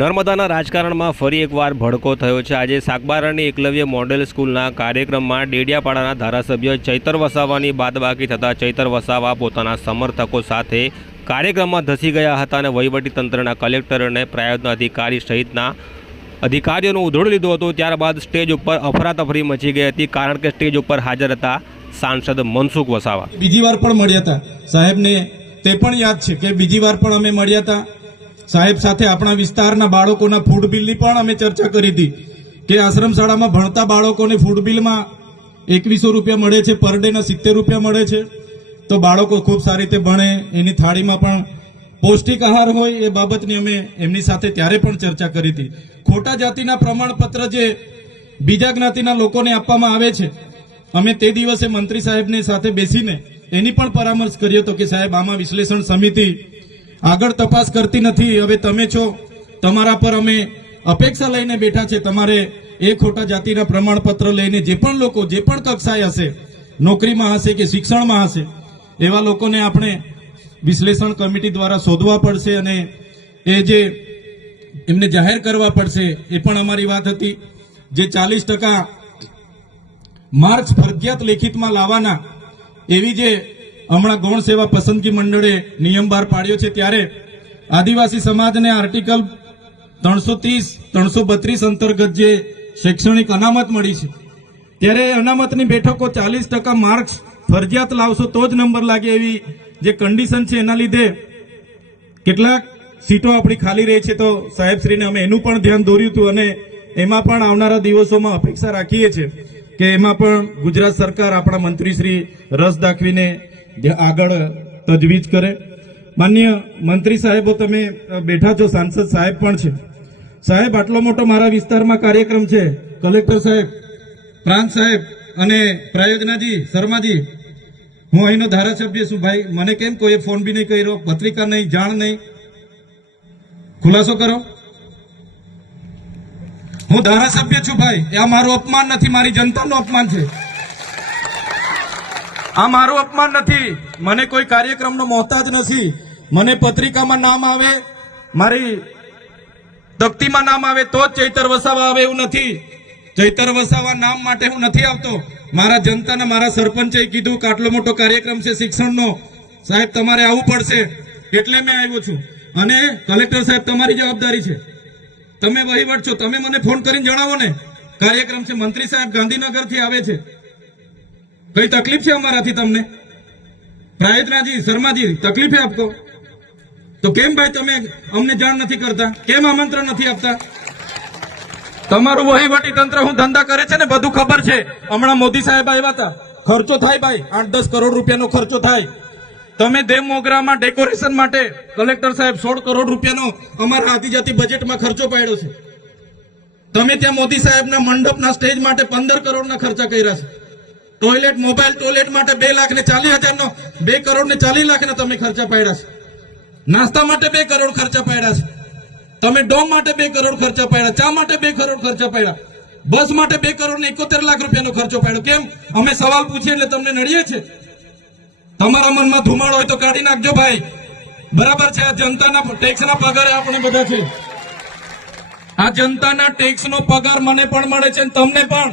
નર્મદાના રાજકારણમાં ફરી એકવાર ભડકો થયો છે આજે સાગબારાની એકલવ્ય મોડેલ સ્કૂલના કાર્યક્રમમાં ડેડિયાપાડાના ધારાસભ્ય ચૈતર વસાવાની બાદબાકી થતાં ચૈતર વસાવા પોતાના સમર્થકો સાથે કાર્યક્રમમાં ધસી ગયા હતા અને વહીવટીતંત્રના કલેક્ટર અને પ્રાયોજના અધિકારી સહિતના અધિકારીઓનો ઉધોડ લીધો હતો ત્યારબાદ સ્ટેજ ઉપર અફરાતફરી મચી ગઈ હતી કારણ કે સ્ટેજ ઉપર હાજર હતા સાંસદ મનસુખ વસાવા બીજી વાર પણ મળ્યા હતા સાહેબને તે પણ યાદ છે કે બીજી વાર પણ અમે મળ્યા હતા સાહેબ સાથે આપણા વિસ્તારના બાળકોના ફૂડ બિલની પણ અમે ચર્ચા કરી હતી કે આશ્રમ શાળામાં ભણતા બાળકોને ફૂડ બિલમાં એકવીસો રૂપિયા મળે છે પર ડેના સિત્તેર રૂપિયા મળે છે તો બાળકો ખૂબ સારી રીતે ભણે એની થાળીમાં પણ પૌષ્ટિક આહાર હોય એ બાબતની અમે એમની સાથે ત્યારે પણ ચર્ચા કરી હતી ખોટા જાતિના પ્રમાણપત્ર જે બીજા જ્ઞાતિના લોકોને આપવામાં આવે છે અમે તે દિવસે મંત્રી સાહેબની સાથે બેસીને એની પણ પરામર્શ કર્યો હતો કે સાહેબ આમાં વિશ્લેષણ સમિતિ આગળ તપાસ કરતી નથી હવે તમે છો તમારા પર અમે અપેક્ષા લઈને બેઠા છે તમારે એ ખોટા જાતિના પ્રમાણપત્ર લઈને જે પણ લોકો જે પણ કક્ષાએ હશે નોકરીમાં હશે કે શિક્ષણમાં હશે એવા લોકોને આપણે વિશ્લેષણ કમિટી દ્વારા શોધવા પડશે અને એ જે એમને જાહેર કરવા પડશે એ પણ અમારી વાત હતી જે ચાલીસ ટકા માર્ક્સ ફરજિયાત લેખિતમાં લાવવાના એવી જે હમણાં ગૌણ સેવા પસંદગી મંડળે નિયમ બહાર પાડ્યો છે ત્યારે આદિવાસી સમાજને આર્ટિકલ ત્રણસો ત્રીસ ત્રણસો બત્રીસ અંતર્ગત જે શૈક્ષણિક અનામત મળી છે ત્યારે અનામતની બેઠકો ચાલીસ ટકા માર્ક્સ ફરજિયાત લાવશો તો જ નંબર લાગે એવી જે કન્ડિશન છે એના લીધે કેટલાક સીટો આપણી ખાલી રહી છે તો સાહેબશ્રીને અમે એનું પણ ધ્યાન દોર્યું હતું અને એમાં પણ આવનારા દિવસોમાં અપેક્ષા રાખીએ છીએ કે એમાં પણ ગુજરાત સરકાર આપણા મંત્રીશ્રી રસ દાખવીને જે આગળ તજવીજ કરે માન્ય મંત્રી સાહેબો તમે બેઠા છો સાંસદ સાહેબ પણ છે સાહેબ આટલો મોટો મારા વિસ્તારમાં કાર્યક્રમ છે કલેક્ટર સાહેબ પ્રાંત સાહેબ અને પ્રાયોજનાજી શર્માજી હું અહીંનો ધારાસભ્ય છું ભાઈ મને કેમ કોઈ ફોન બી નહીં કર્યો પત્રિકા નહીં જાણ નહીં ખુલાસો કરો હું ધારાસભ્ય છું ભાઈ આ મારું અપમાન નથી મારી જનતાનું અપમાન છે આ મારું અપમાન નથી મને કોઈ કાર્યક્રમનો મોહતાજ નથી મને પત્રિકામાં નામ આવે મારી તકતીમાં નામ આવે તો જ ચૈતર વસાવા આવે એવું નથી ચૈતર વસાવા નામ માટે હું નથી આવતો મારા જનતાને મારા સરપંચે કીધું કે આટલો મોટો કાર્યક્રમ છે શિક્ષણનો સાહેબ તમારે આવવું પડશે એટલે મેં આવ્યો છું અને કલેક્ટર સાહેબ તમારી જવાબદારી છે તમે વહીવટ છો તમે મને ફોન કરીને જણાવો ને કાર્યક્રમ છે મંત્રી સાહેબ ગાંધીનગરથી આવે છે કઈ તકલીફ છે અમારાથી તમને પ્રાયતનાજી શર્માજી તકલીફ આપતો તો કેમ ભાઈ તમે અમને જાણ નથી કરતા કેમ આમંત્રણ નથી આપતા તમારું વહીવટી તંત્ર હું ધંધા કરે છે ને બધું ખબર છે હમણાં મોદી સાહેબ આવ્યા હતા ખર્ચો થાય ભાઈ આઠ દસ કરોડ રૂપિયાનો ખર્ચો થાય તમે દેવ મોગરામાં ડેકોરેશન માટે કલેક્ટર સાહેબ સોળ કરોડ રૂપિયાનો અમારા આદિજાતિ બજેટમાં ખર્ચો પાડ્યો છે તમે ત્યાં મોદી સાહેબના મંડપના સ્ટેજ માટે પંદર કરોડના ખર્ચા કર્યા છે ટોયલેટ મોબાઈલ ટોયલેટ માટે બે લાખ ને ચાલીસ હજાર નો બે કરોડ ને ચાલીસ લાખ ના તમે ખર્ચા પાડ્યા છે નાસ્તા માટે બે કરોડ ખર્ચા પાડ્યા છે તમે ડોમ માટે બે કરોડ ખર્ચા પાડ્યા ચા માટે બે કરોડ ખર્ચા પડ્યા બસ માટે બે કરોડ ને એકોતેર લાખ રૂપિયાનો ખર્ચો પાડ્યો કેમ અમે સવાલ પૂછીએ એટલે તમને નડીએ છે તમારા મનમાં ધુમાડો હોય તો કાઢી નાખજો ભાઈ બરાબર છે આ જનતાના ટેક્સના પગાર આપણે બધા છે આ જનતાના ટેક્સનો પગાર મને પણ મળે છે તમને પણ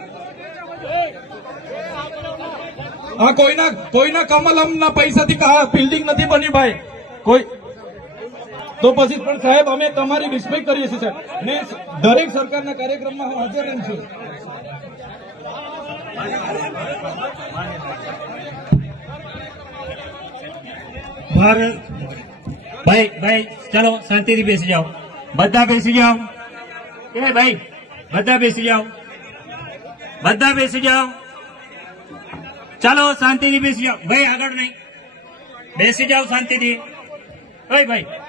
હા કોઈના કોઈના કમલમના પૈસાથી બિલ્ડિંગ નથી બની ભાઈ કોઈ તો પછી પણ સાહેબ અમે તમારી રિસ્પેક્ટ કરીએ છીએ સાહેબ ને દરેક સરકારના કાર્યક્રમમાં હું હાજર રહું છું ભારત ભાઈ ભાઈ ચલો શાંતિથી બેસી જાઓ બધા બેસી જાઓ એ ભાઈ બધા બેસી જાઓ બધા બેસી જાઓ ચાલો શાંતિથી બેસી જાઓ ભાઈ આગળ નહીં બેસી જાઓ શાંતિથી ભાઈ ભાઈ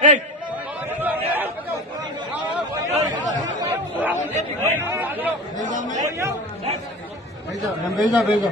એ ભેજા